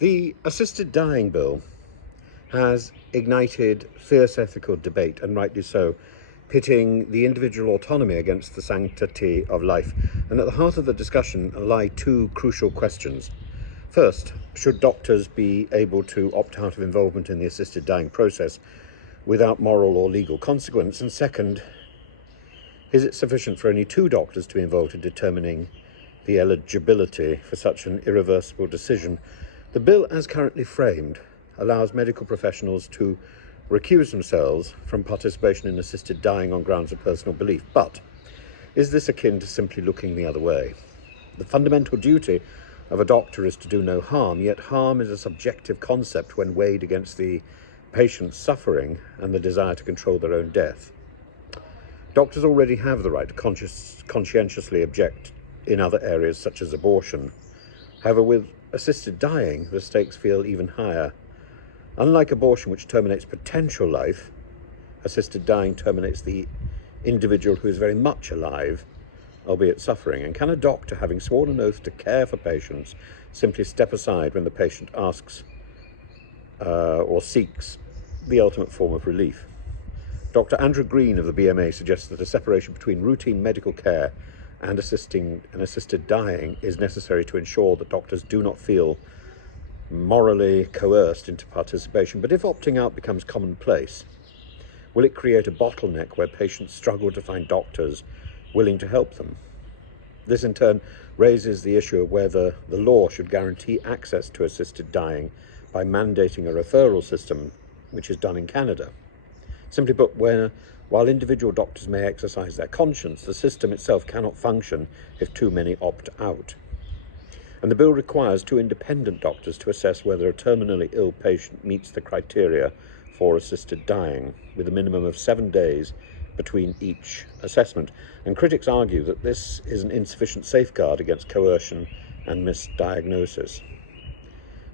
The assisted dying bill has ignited fierce ethical debate, and rightly so, pitting the individual autonomy against the sanctity of life. And at the heart of the discussion lie two crucial questions. First, should doctors be able to opt out of involvement in the assisted dying process without moral or legal consequence? And second, is it sufficient for only two doctors to be involved in determining the eligibility for such an irreversible decision? The bill, as currently framed, allows medical professionals to recuse themselves from participation in assisted dying on grounds of personal belief. But is this akin to simply looking the other way? The fundamental duty of a doctor is to do no harm, yet harm is a subjective concept when weighed against the patient's suffering and the desire to control their own death. Doctors already have the right to conscientiously object in other areas such as abortion. However, with assisted dying, the stakes feel even higher. Unlike abortion, which terminates potential life, assisted dying terminates the individual who is very much alive, albeit suffering. And can a doctor, having sworn an oath to care for patients, simply step aside when the patient asks or seeks the ultimate form of relief? Dr. Andrew Green of the BMA suggests that a separation between routine medical care and assisted dying is necessary to ensure that doctors do not feel morally coerced into participation. But if opting out becomes commonplace, will it create a bottleneck where patients struggle to find doctors willing to help them? This in turn raises the issue of whether the law should guarantee access to assisted dying by mandating a referral system, which is done in Canada. Simply put, while individual doctors may exercise their conscience, the system itself cannot function if too many opt out. And the bill requires two independent doctors to assess whether a terminally ill patient meets the criteria for assisted dying, with a minimum of 7 days between each assessment. And critics argue that this is an insufficient safeguard against coercion and misdiagnosis.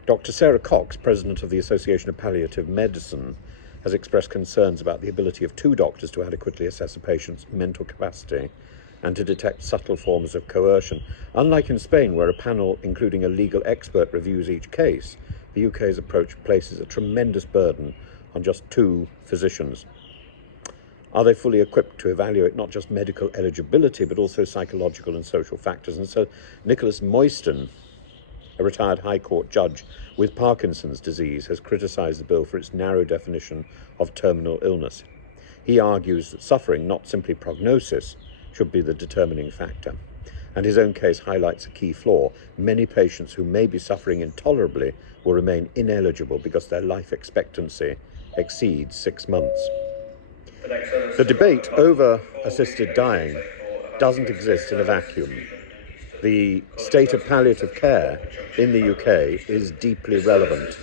Dr. Sarah Cox, president of the Association of Palliative Medicine, has expressed concerns about the ability of two doctors to adequately assess a patient's mental capacity and to detect subtle forms of coercion. Unlike in Spain, where a panel including a legal expert reviews each case, the UK's approach places a tremendous burden on just two physicians. Are they fully equipped to evaluate not just medical eligibility, but also psychological and social factors? And so Nicholas Moyston, a retired High Court judge with Parkinson's disease, has criticised the bill for its narrow definition of terminal illness. He argues that suffering, not simply prognosis, should be the determining factor. And his own case highlights a key flaw. Many patients who may be suffering intolerably will remain ineligible because their life expectancy exceeds 6 months. The debate over assisted dying doesn't exist in a vacuum. The state of palliative care in the UK is deeply relevant.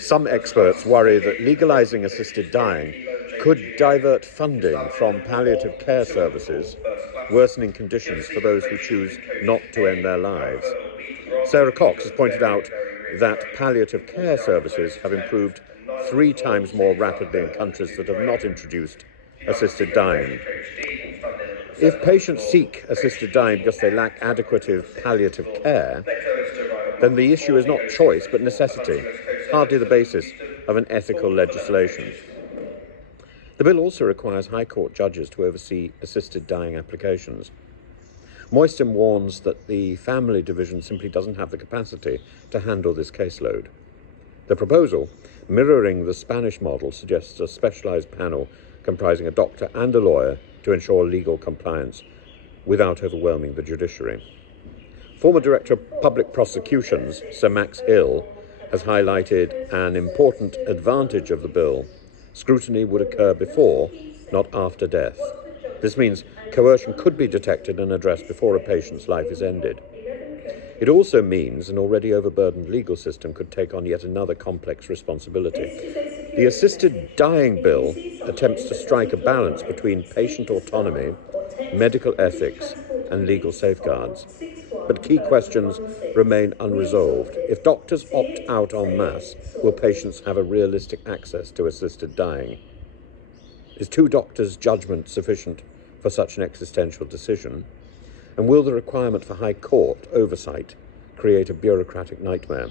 Some experts worry that legalising assisted dying could divert funding from palliative care services, worsening conditions for those who choose not to end their lives. Sarah Cox has pointed out that palliative care services have improved 3 times more rapidly in countries that have not introduced assisted dying. If patients seek assisted dying because they lack adequate palliative care, then the issue is not choice but necessity, hardly the basis of an ethical legislation. The bill also requires High Court judges to oversee assisted dying applications. Moyston warns that the family division simply doesn't have the capacity to handle this caseload. The proposal, mirroring the Spanish model, suggests a specialised panel comprising a doctor and a lawyer to ensure legal compliance without overwhelming the judiciary. Former Director of Public Prosecutions, Sir Max Hill, has highlighted an important advantage of the bill. Scrutiny would occur before, not after death. This means coercion could be detected and addressed before a patient's life is ended. It also means an already overburdened legal system could take on yet another complex responsibility. The assisted dying bill attempts to strike a balance between patient autonomy, medical ethics, and legal safeguards. But key questions remain unresolved. If doctors opt out en masse, will patients have a realistic access to assisted dying? Is 2 doctors' judgment sufficient for such an existential decision? And will the requirement for High Court oversight create a bureaucratic nightmare?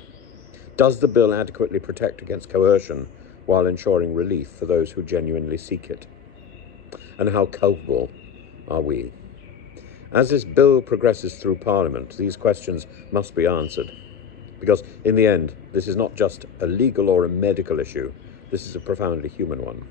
Does the bill adequately protect against coercion while ensuring relief for those who genuinely seek it? And how culpable are we? As this bill progresses through Parliament, these questions must be answered. Because in the end, this is not just a legal or a medical issue, this is a profoundly human one.